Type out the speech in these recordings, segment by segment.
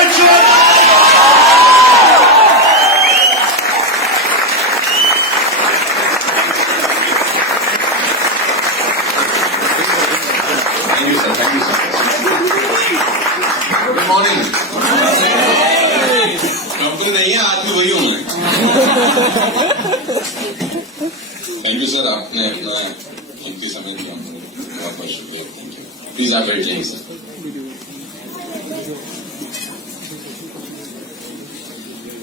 Thank you, sir. Thank you, sir. Good morning. Company नहीं है, आदमी वही हूं मैं. थैंक यू सर, आपने अपना कीमती समय दिया. बहुत बहुत शुक्रिया. Thank you. प्लीज आप बैठ जाइए सर.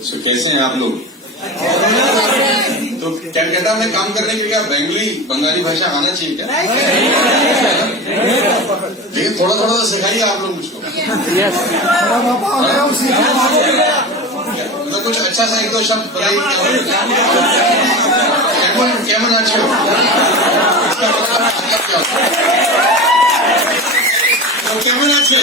सो कैसे हैं आप लोग? तो कलकत्ता में काम करने के लिए क्या बंगाली भाषा आना चाहिए क्या? लेकिन थोड़ा थोड़ा तो सिखाइए आप लोग मुझको. मतलब कुछ अच्छा सा एक दो शब्द बताइए. केमन अच्छे हो? केमन अच्छे?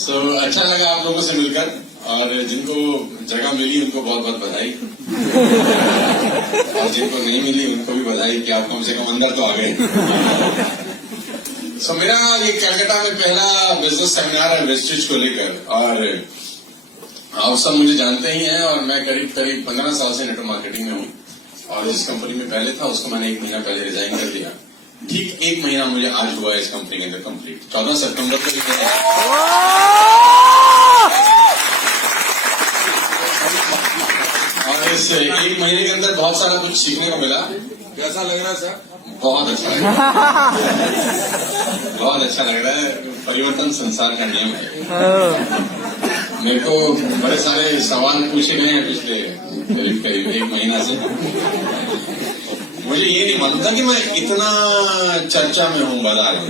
सो अच्छा लगा आप लोगों से मिलकर, और जिनको जगह मिली उनको बहुत बहुत बधाई, और जिनको नहीं मिली उनको भी बधाई कि आप कम से कम अंदर तो आ गए. सो मेरा ये कलकत्ता में पहला बिजनेस सेमिनार है वेस्टेज को लेकर, और आप सब मुझे जानते ही हैं, और मैं करीब 15 साल से नेटवर्क मार्केटिंग में हूँ, और जिस कंपनी में पहले था उसको मैंने 1 महीना पहले रिजाइन कर दिया. ठीक 1 महीना मुझे आज हुआ इस कंपनी के अंदर कंप्लीट. 14 सितंबर को और इस 1 महीने के अंदर बहुत सारा कुछ सीखने को मिला. कैसा लग रहा है सर? बहुत अच्छा लग रहा है. बहुत अच्छा लग रहा है. परिवर्तन संसार का नियम है. मेरे को बड़े सारे सवाल पूछे गए हैं पिछले करीब 1 महीना से. मुझे ये नहीं मालूम था कि मैं इतना चर्चा में हूँ बाजार में.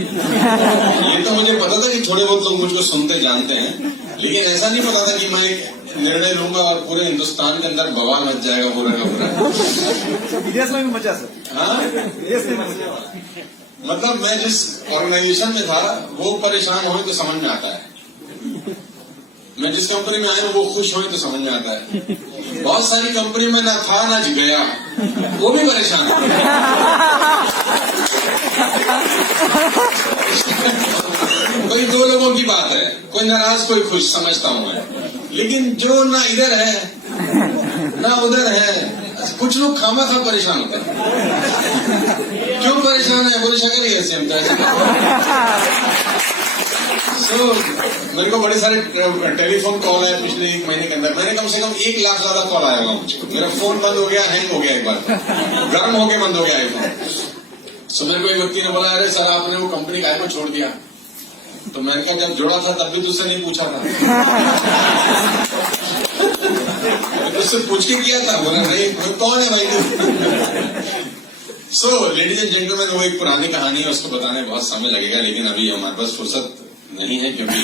ये तो मुझे पता था कि थोड़े बहुत लोग मुझको सुनते जानते हैं, लेकिन ऐसा नहीं पता था कि मैं निर्णय लूंगा और पूरे हिंदुस्तान के अंदर बवाल मच जाएगा पूरा का पूरा. विदेश में भी मचा सर. हाँ, विदेश में मचा. मतलब मैं जिस ऑर्गेनाइजेशन में था वो परेशान हो तो समझ में आता है. मैं जिस कंपनी में आया हूँ वो खुश हो तो समझ में आता है. बहुत सारी कंपनी में ना था ना गया, वो भी परेशान है. कोई 2 लोगों की बात है, कोई नाराज कोई खुश, समझता हूं मैं. लेकिन जो ना इधर है ना उधर है, कुछ लोग खामा-खा परेशान होते हैं. क्यों परेशान है? बोले शक्ल ही ऐसे हमता है. मेरे को बड़े सारे टेलीफोन कॉल आए पिछले 1 महीने के अंदर. मैंने कम से कम 1 लाख ज्यादा कॉल आया होगा मुझे. मेरा फोन बंद हो गया, हैंग हो गया, एक बार गर्म होके बंद हो गया आईफोन. सो मेरे को एक व्यक्ति ने बोला, अरे सर आपने वो कंपनी काय को छोड़ दिया? तो मैंने कहा जब जोड़ा था तब भी तुझसे नहीं पूछा था. तुझसे पूछ के किया था? बोला नहीं. कौन है भाई? सो लेडीज एंड जेंटलमैन, वो एक पुरानी कहानी है, उसको बताने बहुत समय लगेगा, लेकिन अभी हमारे पास फुर्सत नहीं है क्योंकि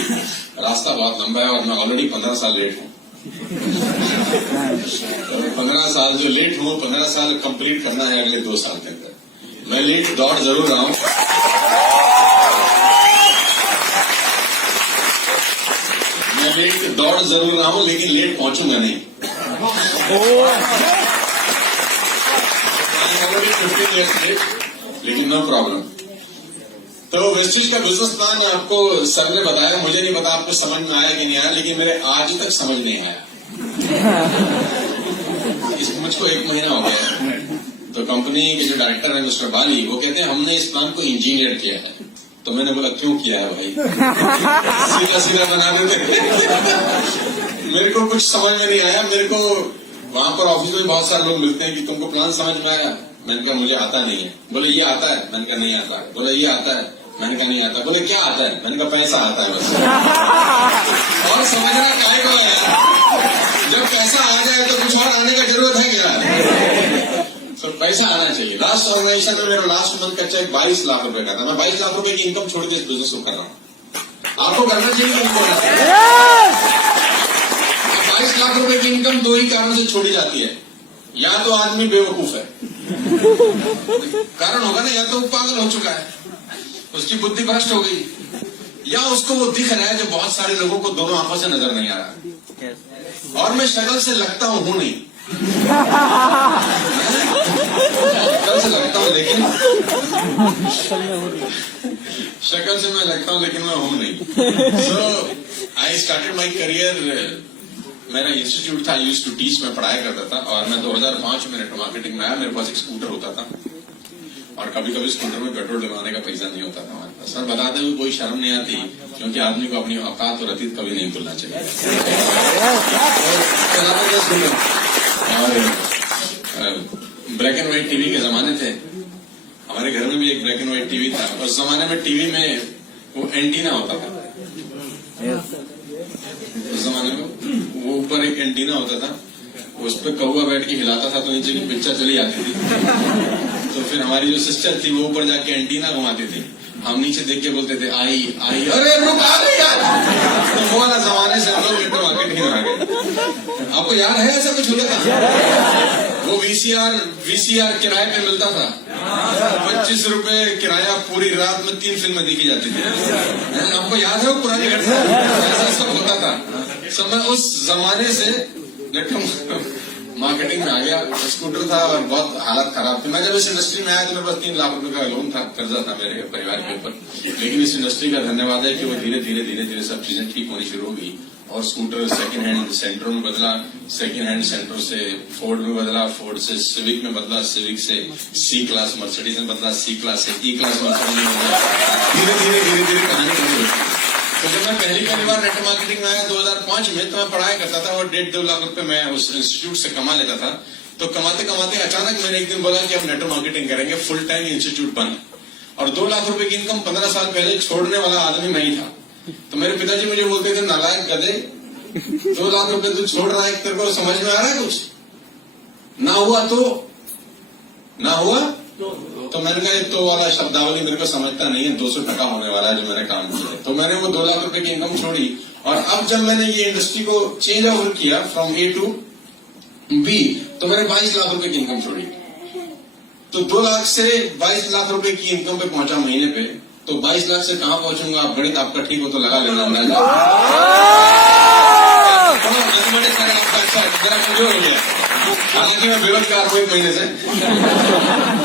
रास्ता बहुत लंबा है और मैं ऑलरेडी 15 साल लेट हूँ. 15 साल जो लेट हूँ, 15 साल कंप्लीट करना है अगले 2 साल के अंदर. मैं लेट दौड़ जरूर रहा हूँ. मैं लेट दौड़ जरूर रहा हूँ, लेकिन लेट पहुंचूंगा नहीं. ऑलरेडी 15 years लेट, लेकिन नो प्रॉब्लम. तो वेस्टेज का बिजनेस प्लान आपको सर ने बताया, मुझे नहीं पता आपको समझ में आया कि नहीं आया, लेकिन मेरे आज तक समझ नहीं आया. मुझको 1 महीना हो गया. तो कंपनी के जो डायरेक्टर है मिस्टर बाली, वो कहते हैं हमने इस प्लान को इंजीनियर किया है. तो मैंने बोला क्यों किया है भाई? सीधा सीधा बना देते. मेरे को कुछ समझ में नहीं आया. मेरे को वहां पर ऑफिस में बहुत सारे लोग मिलते हैं कि तुमको प्लान समझ में आया? मैंने कहा मुझे आता नहीं है. बोले ये आता है? मैंने कहा नहीं आता. बोले ये आता है? मैंने कहा नहीं आता. बोले क्या आता है? मैंने कहा पैसा आता है बस. और समझना काय को आया? जब पैसा आ जाए तो कुछ और आने का जरूरत है क्या? तो पैसा आना चाहिए. लास्ट ऑर्गेनाइजेशन में मेरा लास्ट मंथ का चेक 22 लाख रुपए का था. मैं 22 लाख रुपए की इनकम छोड़ के इस बिजनेस को कर रहा हूँ. आपको करना चाहिए कि उनको करना चाहिए? 22 लाख रुपए की इनकम 2 ही कारणों से छोड़ी जाती है. या तो आदमी बेवकूफ है, कारण होगा ना, या तो पागल हो चुका है, उसकी बुद्धि भ्रष्ट हो गई, या उसको वो दिख रहा है जो बहुत सारे लोगों को दोनों आंखों से नजर नहीं आ रहा. और मैं शक्ल से लगता हूं नहीं. शक्ल से लगता हूँ लेकिन शक्ल से मैं लगता हूँ लेकिन मैं हूँ नहीं। सो आई स्टार्टेड माई करियर, मेरा इंस्टीट्यूट था, यूज टू टीच, मैं पढ़ाया करता था और मैं 2005 में नेटवर्क मार्केटिंग में आया। मेरे पास एक स्कूटर होता था और कभी कभी स्कूटर में पेट्रोल डलवाने का पैसा नहीं होता था हमारे पास। सर बताते हुए कोई शर्म नहीं आती, क्योंकि आदमी को अपनी औकात और अतीत कभी नहीं भूलना चाहिए। और ब्लैक एंड व्हाइट टीवी के जमाने थे, हमारे घर में भी एक ब्लैक एंड व्हाइट टीवी था। उस जमाने में टीवी में वो एंटीना होता था, उस जमाने में वो ऊपर एक एंटीना होता था, उस पर कौवा बैठ के हिलाता था तो नीचे की पिक्चर चली आती थी। तो फिर हमारी जो सिस्टर थी वो ऊपर जाके एंटीना घुमाती थी, हम नीचे देख के बोलते थे आई आई, अरे रुक आ गई यार। तो वो वाला जमाने से हम लोग नेटवर्क मार्केटिंग में आ गए। आपको याद है ऐसा कुछ होता था? वो वीसीआर किराए पे मिलता था, 25 रुपए किराया, पूरी रात में 3 फिल्में देखी जाती थी। आपको याद है वो पुरानी घटना? ऐसा सब होता था। सब मैं उस जमाने से नेटवर्क मार्केटिंग में आ गया। स्कूटर था और बहुत हालत खराब थी। मैं जब इस इंडस्ट्री में आया तो मेरे पास 3 लाख रुपए का लोन था, कर्जा था मेरे परिवार के ऊपर। लेकिन इस इंडस्ट्री का धन्यवाद है कि वो धीरे धीरे सब चीजें ठीक होनी शुरू हो गई और स्कूटर सेकंड हैंड सेंटरों में बदला, सेकंड हैंड सेंटर से फोर्ड में बदला, फोर्ड से सिविक में बदला, सिविक से सी क्लास मर्सिडीज में बदला, सी क्लास से ई क्लास मर्सिडीज में बदला। धीरे धीरे कहानी शुरू हुई। तो जब मैं पहली बार नेटवर्क मार्केटिंग में आया 2005 में, तो मैं पढ़ाया करता था और 1.5-2 लाख रुपए मैं उस इंस्टीट्यूट से कमा लेता था। तो कमाते कमाते अचानक मैंने एक दिन बोला कि हम नेटवर्क मार्केटिंग करेंगे, फुल टाइम इंस्टीट्यूट बंद। और 2 लाख रुपए की इनकम 15 साल पहले छोड़ने वाला आदमी मैं ही था। तो मेरे पिताजी मुझे बोलते थे, नालायक गधे, 2 लाख रुपए तू छोड़ रहा है, तेरे को समझ में आ रहा है कुछ? ना हुआ तो मैंने कहा तो वाला शब्दावली मेरे को समझता नहीं है, 200 टका होने वाला है जो मैंने काम किया है। तो मैंने वो 2 लाख रुपए की इनकम छोड़ी और अब जब मैंने ये इंडस्ट्री को चेंज ओवर किया फ्रॉम ए टू बी, तो मैंने 22 लाख रुपए की इनकम छोड़ी। तो 2 लाख से 22 लाख रुपए की इनकम पे पहुंचा महीने पे। तो 22 लाख से कहां पहुंचूंगा? आप गणित आपका ठीक हो तो लगा लेना अंदाजा। मेरा कमजोर हो गया, हालांकि मैं बेरोजगार हूं 1 महीने से,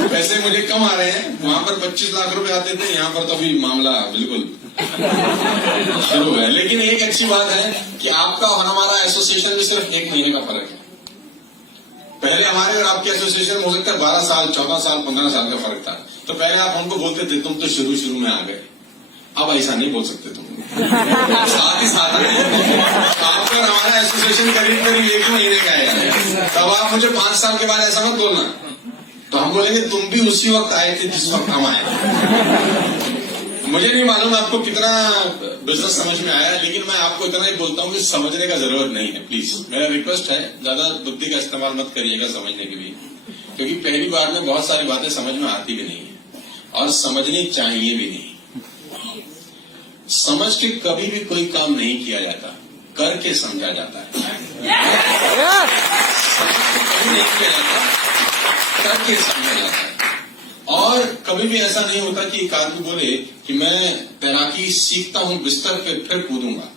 पैसे मुझे कम आ रहे हैं। वहां पर 25 लाख रुपए आते थे, यहाँ पर तो अभी मामला बिल्कुल शुरू है। लेकिन एक अच्छी बात है कि आपका और हमारा एसोसिएशन में सिर्फ 1 महीने का फर्क है। पहले हमारे और आपके एसोसिएशन में हो सकता है 12 साल, 14 साल, 15 साल का फर्क था। तो पहले आप हमको बोलते थे तुम तो शुरू में आ गए, अब ऐसा नहीं बोल सकते तुम। साथ ही साथ आपका और हमारा एसोसिएशन करीब 1 महीने का है। तब आप मुझे 5 साल के बाद ऐसा मत बोलना, तो हम बोलेंगे तुम भी उसी वक्त आए थे जिस वक्त हम आए। मुझे नहीं मालूम आपको कितना बिजनेस समझ में आया, लेकिन मैं आपको इतना ही बोलता हूँ कि समझने का जरूरत नहीं है। प्लीज मेरा रिक्वेस्ट है, ज्यादा बुद्धि का इस्तेमाल मत करिएगा समझने के लिए, क्योंकि पहली बार में बहुत सारी बातें समझ में आती भी नहीं है और समझनी चाहिए भी नहीं। समझ के कभी भी कोई काम नहीं किया जाता, करके समझा जाता है। समझ के कभी नहीं किया जाता, करके समझा जाता है। और कभी भी ऐसा नहीं होता कि एक आदमी बोले कि मैं तैराकी सीखता हूं बिस्तर पे फिर कूदूंगा,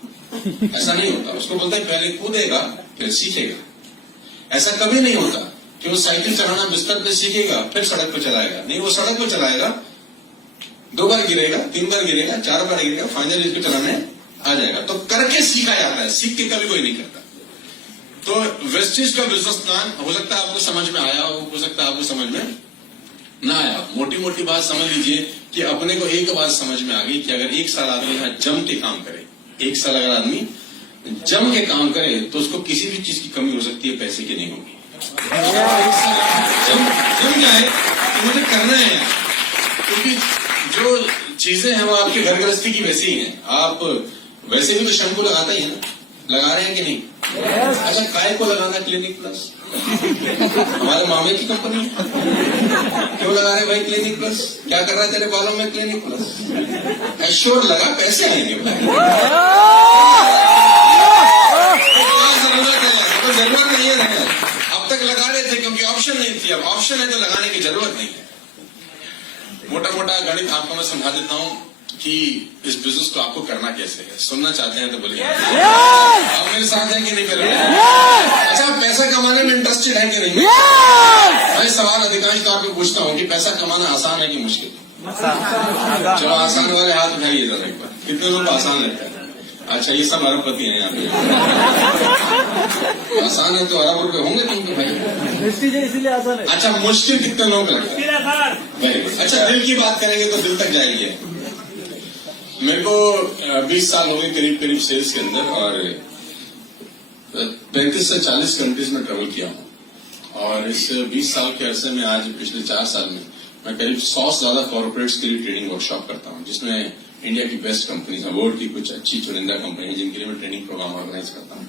ऐसा नहीं होता। उसको बोलता है पहले कूदेगा फिर सीखेगा। ऐसा कभी नहीं होता कि वो साइकिल चलाना बिस्तर पे सीखेगा फिर सड़क पे चलाएगा। नहीं, वो सड़क पे चलाएगा, 2 बार गिरेगा, 3 बार गिरेगा, 4 बार गिरेगा, फाइनली इसको चलाने आ जाएगा। तो करके सीखा जाता है, सीख के कभी कोई नहीं करता। तो वेस्टेज का बिजनेस प्लान हो सकता है आपको समझ में आया हो सकता है आपको समझ में ना आया। मोटी मोटी बात समझ लीजिए कि अपने को एक बात समझ में आ गई कि अगर 1 साल आदमी यहाँ जम के काम करे, 1 साल अगर आदमी जम के काम करे तो उसको किसी भी चीज की कमी हो सकती है, पैसे की नहीं होगी। जम जाए कि मुझे करना है, क्योंकि जो चीजें हैं वो आपकी घर गृहस्थी की वैसी ही हैं। आप वैसे भी तो शंकु लगाता ही है ना, लगा रहे हैं कि नहीं? अच्छा, काय को लगाना क्लिनिक प्लस? हमारे मामे की कंपनी है, क्यों लगा रहे भाई क्लिनिक प्लस? क्या कर रहा है तेरे बालों में क्लिनिक प्लस? एश्योर लगा, पैसे आएंगे। जरूरत नहीं है, अब तक लगा रहे थे क्योंकि ऑप्शन नहीं थी, अब ऑप्शन है तो लगाने की जरूरत नहीं है। मोटा मोटा गणित आपको मैं समझा देता हूं। कि इस बिजनेस को आपको करना कैसे है। सुनना चाहते हैं तो बोलिए आप मेरे साथ हैं कि नहीं मेरे? अच्छा, पैसा कमाने में इंटरेस्टेड है कि नहीं? मैं सवाल अधिकांश तौर पे पूछता हूँ कि पैसा कमाना आसान है कि मुश्किल? चलो आसान वाले हाथ उठाइए जरा एक बार, कितने लोग आसान लगता है? अच्छा, ये सब अरबपति हैं यहाँ पे। आसान है तो अरब रुपए होंगे तुमको भाई। इसीलिए आसान है। अच्छा, मुश्किल कितने लोगों को लगता है? अच्छा, दिल की बात करेंगे तो दिल तक जाएगी। मेरे को 20 साल हो गए करीब करीब सेल्स के अंदर, और 35 से 40 कंट्रीज में ट्रेवल किया हूँ। और इस 20 साल के अरसे में आज पिछले 4 साल में मैं करीब 100 से ज्यादा कॉर्पोरेट्स के लिए ट्रेनिंग वर्कशॉप करता हूँ, जिसमें इंडिया की बेस्ट कंपनीज, वर्ल्ड की कुछ अच्छी चुनिंदा कंपनी है जिनके लिए मैं ट्रेनिंग प्रोग्राम ऑर्गेनाइज करता हूँ,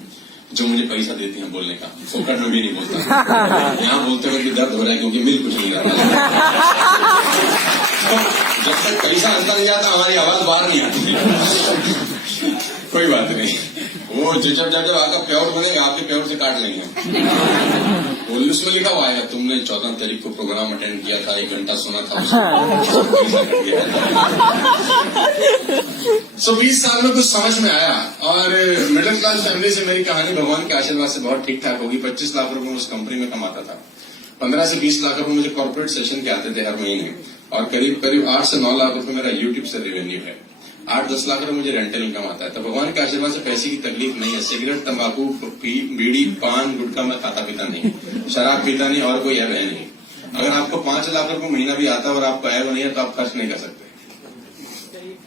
जो मुझे पैसा देती हैं बोलने का। फोकट में भी नहीं बोलता, यहाँ बोलते हुए दर्द हो रहा है क्योंकि मिल कुछ नहीं रहा। जब तक पैसा अंदर नहीं जाता हमारी आवाज बाहर नहीं आती। कोई बात नहीं, वो जब आपका पेआउट बनेगा आपके पेआउट से काट लेंगे। उसमें लिखा हुआ है तुमने 14 तारीख को प्रोग्राम अटेंड किया था, 1 घंटा सुना था। सो 20 साल में कुछ समझ में आया, और मिडिल क्लास फैमिली से मेरी कहानी भगवान के आशीर्वाद से बहुत ठीक ठाक होगी। 25 लाख रुपए उस कंपनी में कमाता था। 15 से 20 लाख रुपए मुझे कॉर्पोरेट सेशन के आते थे हर महीने, और करीब करीब 8 से 9 लाख रुपए मेरा यूट्यूब से रेवेन्यू है। 8-10 लाख रुपए मुझे रेंटल इनकम आता है। तो भगवान के आशीर्वाद से पैसे की तकलीफ नहीं है। सिगरेट, तंबाकू, बीड़ी, पान, गुटखा मैं खाता पीता नहीं, शराब पीता नहीं, और कोई ऐब है नहीं। अगर आपको 5 लाख रुपए महीना भी आता है और आपको ऐब नहीं है तो आप खर्च नहीं कर सकते।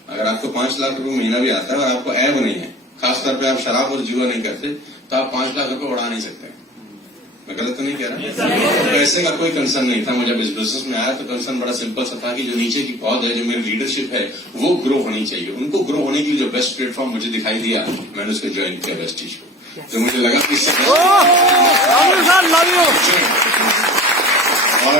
अगर आपको 5 लाख रुपए महीना भी आता है और आपको ऐब नहीं है, खासतौर पर आप शराब और जुआ नहीं करते, तो आप 5 लाख रुपए उड़ा नहीं सकते। मैं गलत तो नहीं कह रहा? पैसे का कोई कंसर्न नहीं था। मुझे जब इस बिजनेस में आया तो कंसर्न बड़ा सिंपल सा था कि जो नीचे की पौध है, जो मेरी लीडरशिप है, वो ग्रो होनी चाहिए। उनको ग्रो होने के लिए जो बेस्ट प्लेटफॉर्म मुझे दिखाई दिया, मैंने उसको ज्वाइन किया, वेस्टीज को। जो मुझे लगा कि और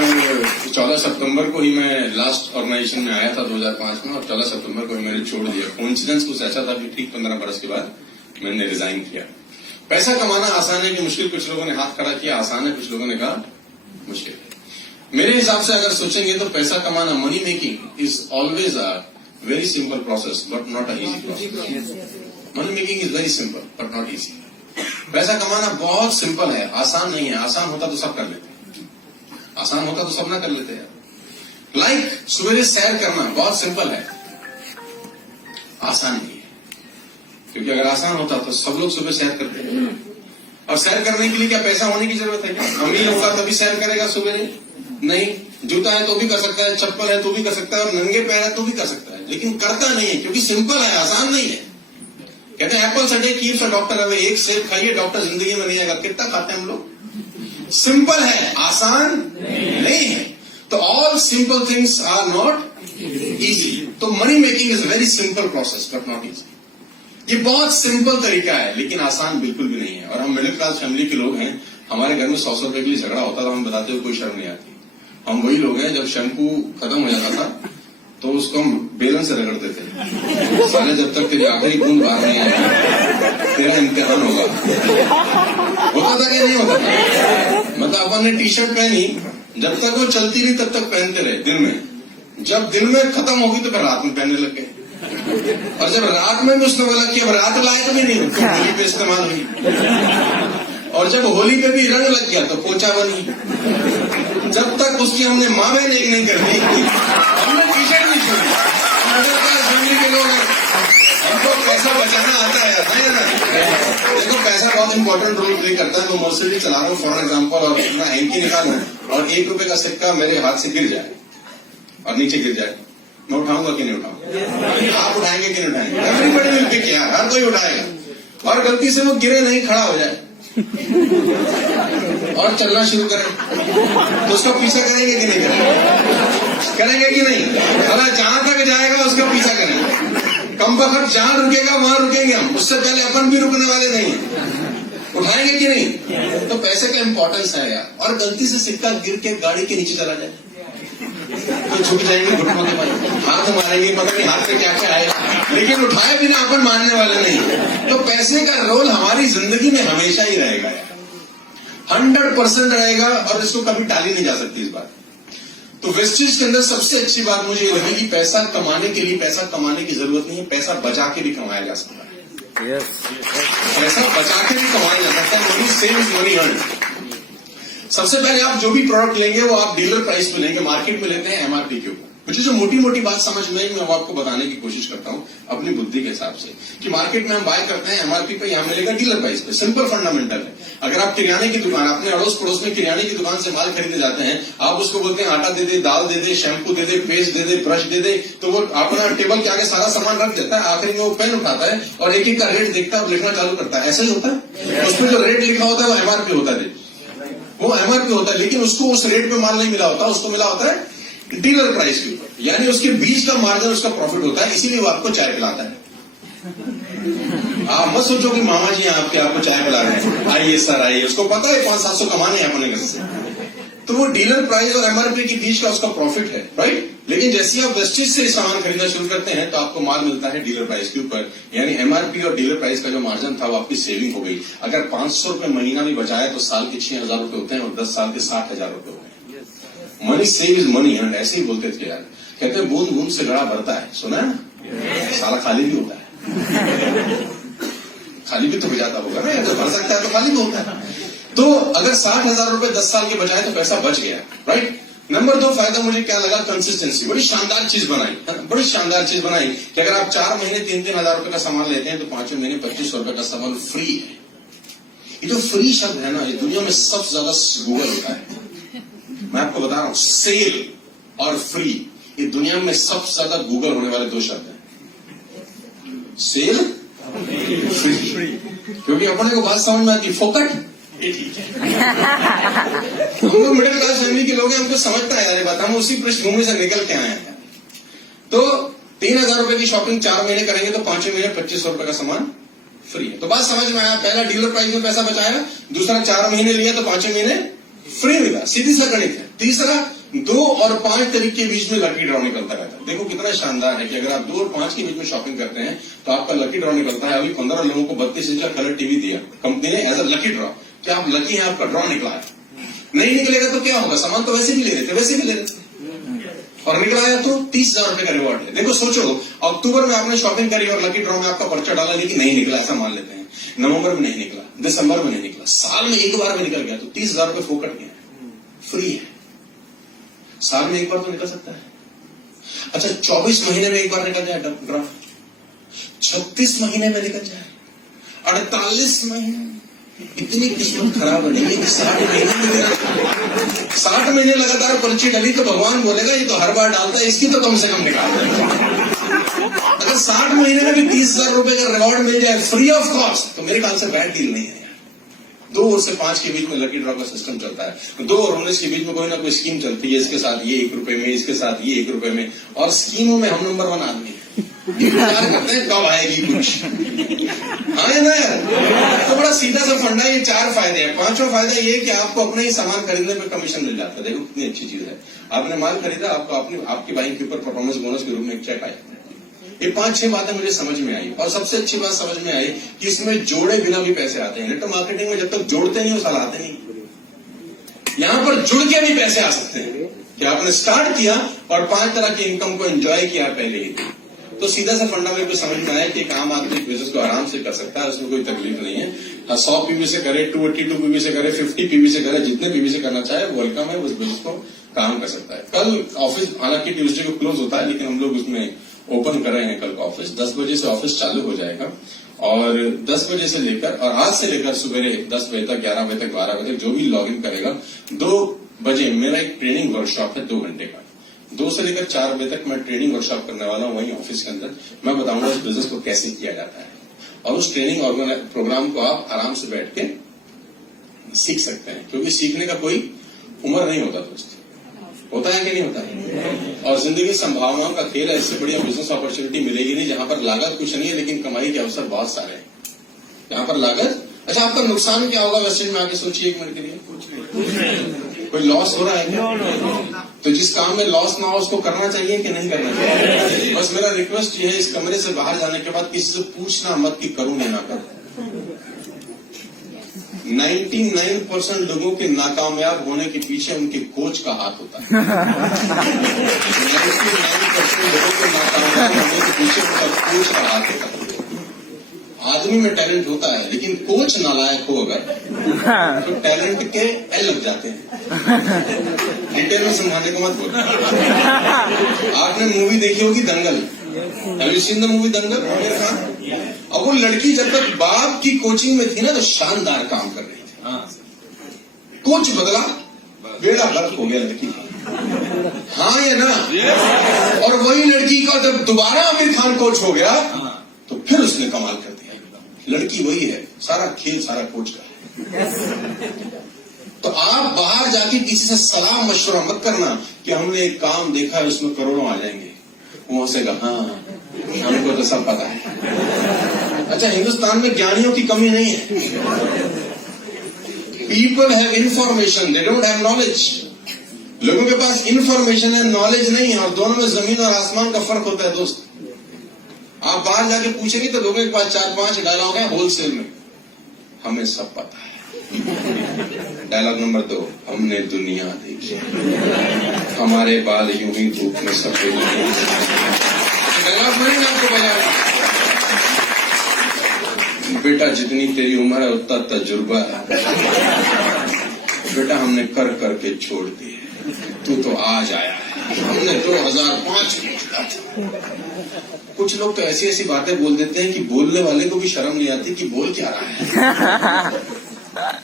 14 सितंबर को ही मैं लास्ट ऑर्गेनाइजेशन में आया था 2005 में, और 14 सितंबर को ही मैंने छोड़ दिया। कोइंसिडेंस कुछ ऐसा था कि ठीक 15 बरस के बाद मैंने रिजाइन किया। पैसा कमाना आसान है कि मुश्किल? कुछ लोगों ने हाथ खड़ा किया आसान है, कुछ लोगों ने कहा मुश्किल है। मेरे हिसाब से अगर सोचेंगे तो पैसा कमाना, money making is always a very simple process but not a easy process. Money making is very simple but not easy. पैसा कमाना बहुत सिंपल है, आसान नहीं है। आसान होता तो सब कर लेते, आसान होता तो सब ना कर लेते यार। लाइक सवेरे सैर करना बहुत सिंपल है, आसान नहीं है। क्योंकि अगर आसान होता तो सब लोग सुबह सैर करते हैं। और सैर करने के लिए क्या पैसा होने की जरूरत है क्या? अमीर होगा तभी सैर करेगा सुबह? नहीं। जूता है तो भी कर सकता है, चप्पल है तो भी कर सकता है, और नंगे पैर है तो भी कर सकता है, लेकिन करता नहीं है क्योंकि सिंपल है, आसान नहीं है। कहते हैं एप्पल सडे कीप्स अ डॉक्टर अवे। एक सेब खाइए, डॉक्टर जिंदगी में नहीं आएगा। कितना खाते हैं हम लोग? सिंपल है, आसान नहीं है। तो all simple things are not easy. तो money making is very simple process but not easy. ये बहुत सिंपल तरीका है लेकिन आसान बिल्कुल भी नहीं है। और हम मिडिल क्लास फैमिली के लोग हैं, हमारे घर में 100 रुपए के लिए झगड़ा होता था, हम बताते हुए कोई शर्म नहीं आती। हम वही लोग हैं, जब शैम्पू खत्म हो जाता था तो उसको हम बेलन से रगड़ते थे। साले जब तक तेरी आखिरी बूंद बाहर नहीं आएगी तेरा इम्तिहान होगा। होता था कि नहीं होता था? मतलब अपन ने टी शर्ट पहनी, जब तक वो चलती रही तब तक पहनते रहे दिन में। जब दिन में खत्म होगी तो फिर रात में पहनने लग गए, और जब रात में भी उसने बोला कि अब रात लायक भी नहीं तो होली पे इस्तेमाल हुई, और जब होली पे भी रंग लग गया तो पोछा बनी। जब तक उसकी हमने माँ बहन एक नहीं कर दी, हमने टी शर्ट नहीं छोड़ी। फैमिली के लोग हमको पैसा बचाना आता है ना। देखो पैसा बहुत इंपॉर्टेंट रोल प्ले करता है। मैं मर्सिडीज चला रहा हूँ फॉर एग्जाम्पल, और अपना हैंकी निकालूं और 1 रुपए का सिक्का मेरे हाथ से गिर जाए और नीचे गिर जाए, मैं उठाऊंगा कि नहीं उठाऊंगा? आप उठाएंगे कि नहीं उठाएंगे? एवरीबॉडी विल पिक यार, हर कोई उठाएगा। और गलती से वो गिरे नहीं, खड़ा हो जाए और चलना शुरू करें तो उसका पीछा करेंगे कि नहीं करेंगे? करेंगे कि नहीं? अगर जहां तक जाएगा उसका पीछा करेंगे। कम वक्त जहां रुकेगा वहां रुकेंगे हम, उससे पहले अपन भी रुकने वाले नहीं। उठाएंगे कि नहीं? तो पैसे का इंपॉर्टेंस है यार। और गलती से सिक्का गिर के गाड़ी के नीचे चला जाए तो झुक जाएंगे घुटनों के बाद, हाथ मारेंगे, पता नहीं हाथ पे क्या क्या आएगा, लेकिन उठाए बिना अपन मानने वाले नहीं। तो पैसे का रोल हमारी जिंदगी में हमेशा ही रहेगा यार, 100% रहेगा, और इसको कभी टाली नहीं जा सकती इस बात। तो वेस्टेज के अंदर सबसे अच्छी बात मुझे ये लगी कि पैसा कमाने के लिए पैसा कमाने की जरूरत नहीं है, पैसा बचा के भी कमाया जा सकता है। पैसा बचा के भी कमाया जा सकता है। Money save is money earn. सबसे पहले आप जो भी प्रोडक्ट लेंगे वो आप डीलर प्राइस पे लेंगे, मार्केट में लेते हैं एमआरपी के ऊपर। मुझे जो मोटी मोटी बात समझ में आई मैं वो आपको बताने की कोशिश करता हूं अपनी बुद्धि के हिसाब से कि मार्केट में हम बाय करते हैं एमआरपी पे, यहां मिलेगा डीलर प्राइस पे। सिंपल फंडामेंटल है। अगर आप किराने की दुकान, अपने अड़ोस पड़ोस में किराने की दुकान से माल खरीदे जाते हैं, आप उसको बोलते हैं आटा दे दे, दाल दे दे, शैम्पू दे दे, पेस्ट दे दे, ब्रश दे दे, तो वो अपना टेबल के आगे सारा सामान रख देता है। आखिर में वो पेन उठाता है और एक एक का रेट देखता है और लिखना चालू करता है। ऐसा ही होता है। उसमें जो रेट लिखा होता है वो एमआरपी होता है, वो एमआरपी होता है, लेकिन उसको उस रेट पे माल नहीं मिला होता, उसको मिला होता है डीलर प्राइस के ऊपर, यानी उसके बीच का मार्जिन उसका प्रॉफिट होता है। इसीलिए वो आपको चाय पिलाता है। आप मत सोचो कि मामा जी आपको चाय पिला रहे हैं, आइए सर आइए, उसको पता है 500-700 कमाने हैं अपने घर से। तो वो डीलर प्राइस और एमआरपी के बीच का उसका प्रॉफिट है, राइट। लेकिन जैसे आप वेस्टेज से सामान खरीदना शुरू करते हैं तो आपको माल मिलता है डीलर प्राइस के ऊपर, यानी एमआरपी और डीलर प्राइस का जो मार्जिन था वो आपकी सेविंग हो गई। अगर 500 रुपए महीना भी बचाया तो साल के 6,000 रुपए होते हैं और 10 साल के 60,000 रुपए होते हैं। Money save is money earn, ऐसे ही बोलते थे यार। कहते हैं बूंद बूंद से घड़ा भरता है, सुना है ना? साला खाली भी होता है। खाली भी तो हो जाता होगा ना, तो भर सकता है तो खाली भी होता है। तो अगर 60,000 रुपए 10 साल के बचाए तो पैसा बच गया, राइट। नंबर 2 फायदा मुझे क्या लगा, कंसिस्टेंसी। बड़ी शानदार चीज बनाई, बड़ी शानदार चीज बनाई कि अगर आप 4 महीने 3-3 हजार रुपए का सामान लेते हैं तो 5वें महीने 2500 रुपए का सामान फ्री है। ये जो फ्री शब्द है ना, ये दुनिया में सबसे ज्यादा गूगल होता है। मैं आपको बता रहा हूं, सेल और फ्री ये दुनिया में सबसे ज्यादा गूगल होने वाले 2 शब्द हैं। Sale, free. क्योंकि अपने को बात समझ में आती, फोकट ये ठीक है। हम लोग मिडिल क्लास फैमिली के लोग हैं, हमको समझता है यार बात, हम उसी पृष्ठभूमि से निकल के आए हैं। तो 3,000 रुपए की शॉपिंग 4 महीने करेंगे तो 5वें महीने 2500 रुपए का सामान फ्री है। तो बात समझ में आया, पहला डीलर प्राइस में पैसा बचाया, दूसरा 4 महीने लिया तो 5वें महीने फ्री मिला, सीधी सा गणित है। तीसरा 2 और 5 तारीख के बीच में लकी ड्रॉ निकलता रहता है। देखो कितना शानदार है कि अगर आप 2 और 5 के बीच में शॉपिंग करते हैं तो आपका लकी ड्रॉ निकलता है। अभी 15 लोगों को 32 इंच का कलर टीवी दिया कंपनी ने एज अ लकी ड्रॉ। क्या आप लकी हैं, आपका ड्रॉ निकला है। नहीं निकलेगा तो क्या होगा, सामान तो वैसे भी ले लेते, वैसे भी ले लेते, और निकला है तो 30,000 रुपए का रिवॉर्ड है। देखो सोचो, अक्टूबर में आपने शॉपिंग करी और लकी ड्रॉ में आपका पर्चा डाला, लेकिन नहीं निकला, ऐसा मान लेते हैं। नवंबर में नहीं निकला, दिसंबर में नहीं निकला, साल में एक बार में निकल गया तो 30,000 रुपए फोकट गया, फ्री है। साल में एक बार तो निकल सकता है। अच्छा 24 महीने में एक बार निकल जाए ड्रॉ, 36 महीने में निकल जाए, 48 महीने। इतनी किस्मत खराब है कि 60 महीने लगातार पर्ची डली तो भगवान बोलेगा ये तो हर बार डालता है, इसकी तो कम से कम निकाल दे। अगर 60 महीने में भी 30,000 रुपए का रिवॉर्ड मिल जाए फ्री ऑफ कॉस्ट तो मेरे ख्याल से बैड डील नहीं है। 2 और से 5 के बीच में लकी ड्रॉ का सिस्टम चलता है। 2 और 19 के बीच में कोई ना कोई स्कीम चलती है, इसके साथ ये 1 रुपए में, इसके साथ ये 1 रुपए में, और स्कीमों में हम नंबर 1 आदमी है। इंतजार करते हैं कब आएगी कुछ, हाँ ना यार। तो बड़ा सीधा सा फंडा, ये 4 फायदे हैं। 5वां फायदा ये कि आपको अपने ही सामान खरीदने पे कमीशन मिल जाता है। देखो कितनी अच्छी चीज है, आपने माल खरीदा, आपको आपकी बाइक के ऊपर परफॉर्मेंस बोनस के रूप में एक चेक आया। ये 5-6 बातें मुझे समझ में आई, और सबसे अच्छी बात समझ में आई कि इसमें जोड़े बिना भी पैसे आते हैं। नेटवर्क मार्केटिंग में जब तक जोड़ते नहीं वो साल आते नहीं। यहां पर जुड़ के भी पैसे आ सकते हैं कि आपने स्टार्ट किया और 5 तरह की इनकम को एंजॉय किया पहले ही। तो सीधा सा फंडा मेरे को समझ में आया कि एक आम आदमी बिजनेस को आराम से कर सकता है, उसमें कोई तकलीफ नहीं है। 100 पीवी से करे, 282 पीवी से करे, 50 पीवी से करे, जितने पीवी से करना चाहे वेलकम है, उस बिजनेस को काम कर सकता है। कल ऑफिस हालांकि ट्यूजडे को क्लोज होता है, लेकिन हम लोग उसमें ओपन कर रहे हैं कल का ऑफिस। 10 बजे से ऑफिस चालू हो जाएगा, और 10 बजे से लेकर, और आज से लेकर सुबह 10 बजे तक, 11 बजे तक, 12 बजे तक जो भी लॉग इन करेगा, 2 बजे मेरा एक ट्रेनिंग वर्कशॉप है 2 घंटे का। 2 से लेकर 4 बजे तक मैं ट्रेनिंग वर्कशॉप करने वाला हूं वहीं ऑफिस के अंदर। मैं बताऊंगा इस बिजनेस को कैसे किया जाता है, और उस ट्रेनिंग प्रोग्राम को आप आराम से बैठ के सीख सकते हैं, क्योंकि सीखने का कोई उम्र नहीं होता दोस्त, होता है कि नहीं होता है। और जिंदगी संभावनाओं का खेल है, इससे बढ़िया बिजनेस अपॉर्चुनिटी मिलेगी नहीं, जहां पर लागत कुछ नहीं है लेकिन कमाई के अवसर बहुत सारे हैं। जहां पर लागत, अच्छा आपका नुकसान क्या होगा वेस्टेज में, आगे सोचिए 1 मिनट के लिए। कोई लॉस हो रहा है क्या? तो जिस काम में लॉस ना हो उसको करना चाहिए कि नहीं करना चाहिए? बस मेरा रिक्वेस्ट ये है, इस कमरे से बाहर जाने के बाद किसी से पूछना मत कि करूं या ना करूं। 99% लोगों के नाकामयाब होने के पीछे उनके कोच का हाथ होता है। 99% लोगों के नाकामयाब होने के पीछे उनका कोच का हाथ होता है। आदमी में टैलेंट होता है, लेकिन कोच नालायक हो अगर तो टैलेंट के एल लग जाते हैं। डिटेल में समझाने को मत बोलो। आपने मूवी देखी होगी Dangal, have you seen the movie Dangal? अब वो लड़की जब तक बाप की कोचिंग में थी ना तो शानदार काम कर रही थी। कोच बदला, बेड़ा गर्क हो गया लड़की का। हाँ या ना? और वही लड़की का जब दोबारा आमिर खान कोच हो गया तो फिर उसने कमाल कर दिया। लड़की वही है, सारा खेल सारा कोच का है। तो आप बाहर जाके किसी से सलाह मशवरा मत करना कि हमने एक काम देखा है उसमें करोड़ों आ जाएंगे। वो हंसेगा, हाँ हमको तो सब पता है। अच्छा, हिंदुस्तान में ज्ञानियों की कमी नहीं है। People have information, they don't have knowledge. लोगों के पास इंफॉर्मेशन है, नॉलेज नहीं है, और दोनों में जमीन और आसमान का फर्क होता है दोस्त। आप बाहर जाके पूछेंगे तो लोगों के पास 4-5 डायलॉग है होलसेल में, हमें सब पता है। डायलॉग नंबर 2, हमने दुनिया देखी, हमारे बाल यूं ही धूप में सफेद। डायलॉग नहीं आपको बताया, बेटा जितनी तेरी उम्र है उतना तजुर्बा है। बेटा हमने कर करके छोड़ दिए, तू तो आज आया है। हमने 2005 में किया था। कुछ लोग तो ऐसी ऐसी बातें बोल देते हैं कि बोलने वाले को भी शर्म नहीं आती कि बोल क्या रहा है।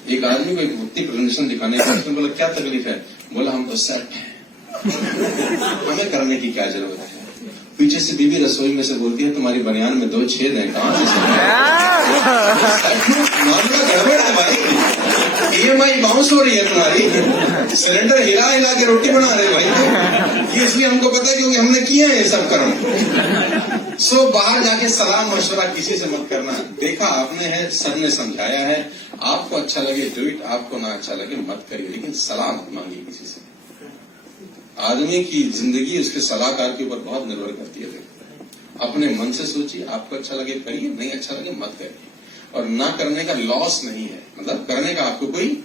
एक आदमी को एक भक्ति प्रेजेंटेशन दिखाने का, उसने बोला क्या तकलीफ है? बोला हम तो सेट हैं, हमें करने की क्या जरूरत है। पीछे से बीवी रसोई में से बोलती है तुम्हारी बनियान में 2 छेद हैं, कहाँ से? मामला गड़बड़ है भाई, EMI बाउंस हो रही है तुम्हारी, सिलेंडर हिला हिला के रोटी बना रहे भाई। ये इसलिए हमको पता है क्योंकि हमने किए हैं ये सब कर्म। सो बाहर जाके सलाह मशवरा किसी से मत करना। देखा आपने है, सर ने समझाया है, आपको अच्छा लगे डू इट, आपको ना अच्छा लगे मत करिए, लेकिन सलाह मत मांगिए किसी से। आदमी की जिंदगी उसके सलाहकार के ऊपर बहुत निर्भर करती है। अपने मन से सोचिए, आपको अच्छा लगे करिए, नहीं अच्छा लगे मत करिए। और ना करने का लॉस नहीं है, मतलब करने का आपको कोई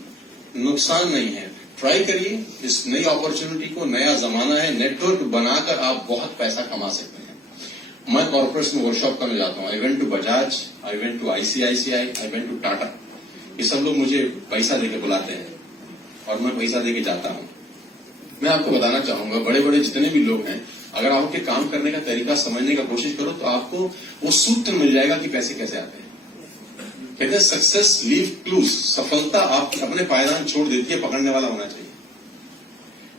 नुकसान नहीं है। ट्राई करिए इस नई अपॉर्चुनिटी को, नया जमाना है, नेटवर्क बनाकर आप बहुत पैसा कमा सकते हैं। मैं कॉर्पोरेट्स में वर्कशॉप करने जाता हूँ। I went to Bajaj, I went to ICICI, I went to Tata. ये सब लोग मुझे पैसा देके बुलाते हैं और मैं पैसा देके जाता हूँ। मैं आपको बताना चाहूंगा, बड़े बड़े जितने भी लोग हैं, अगर आप उनके काम करने का तरीका समझने का कोशिश करो तो आपको वो सूत्र मिल जाएगा कि पैसे कैसे आते हैं। कहते हैं सक्सेस लीव क्लूज, सफलता आप अपने पायदान छोड़ देती है, पकड़ने वाला होना चाहिए।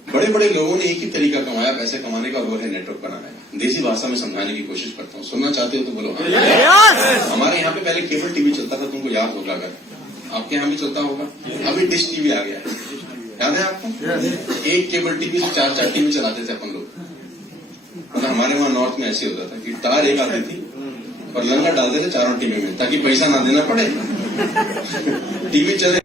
बड़े बड़े लोगों ने एक ही तरीका कमाया पैसे कमाने का, वो है नेटवर्क बनाने का। देसी भाषा में समझाने की कोशिश करता हूँ, सुनना चाहते हो तो बोलो हाँ। हमारे यहाँ पे पहले केबल टीवी चलता था, तुमको याद होगा, अगर आपके यहाँ भी चलता होगा। अभी डिश टीवी आ गया है, याद है आपको? एक केबल टीवी से 4-4 टीवी चलाते थे अपन लोग। मतलब हमारे वहां नॉर्थ में ऐसे होता था कि तार एक आती थी और लंगा डालते थे चारों टीवी में, ताकि पैसा ना देना पड़े, टीवी चले।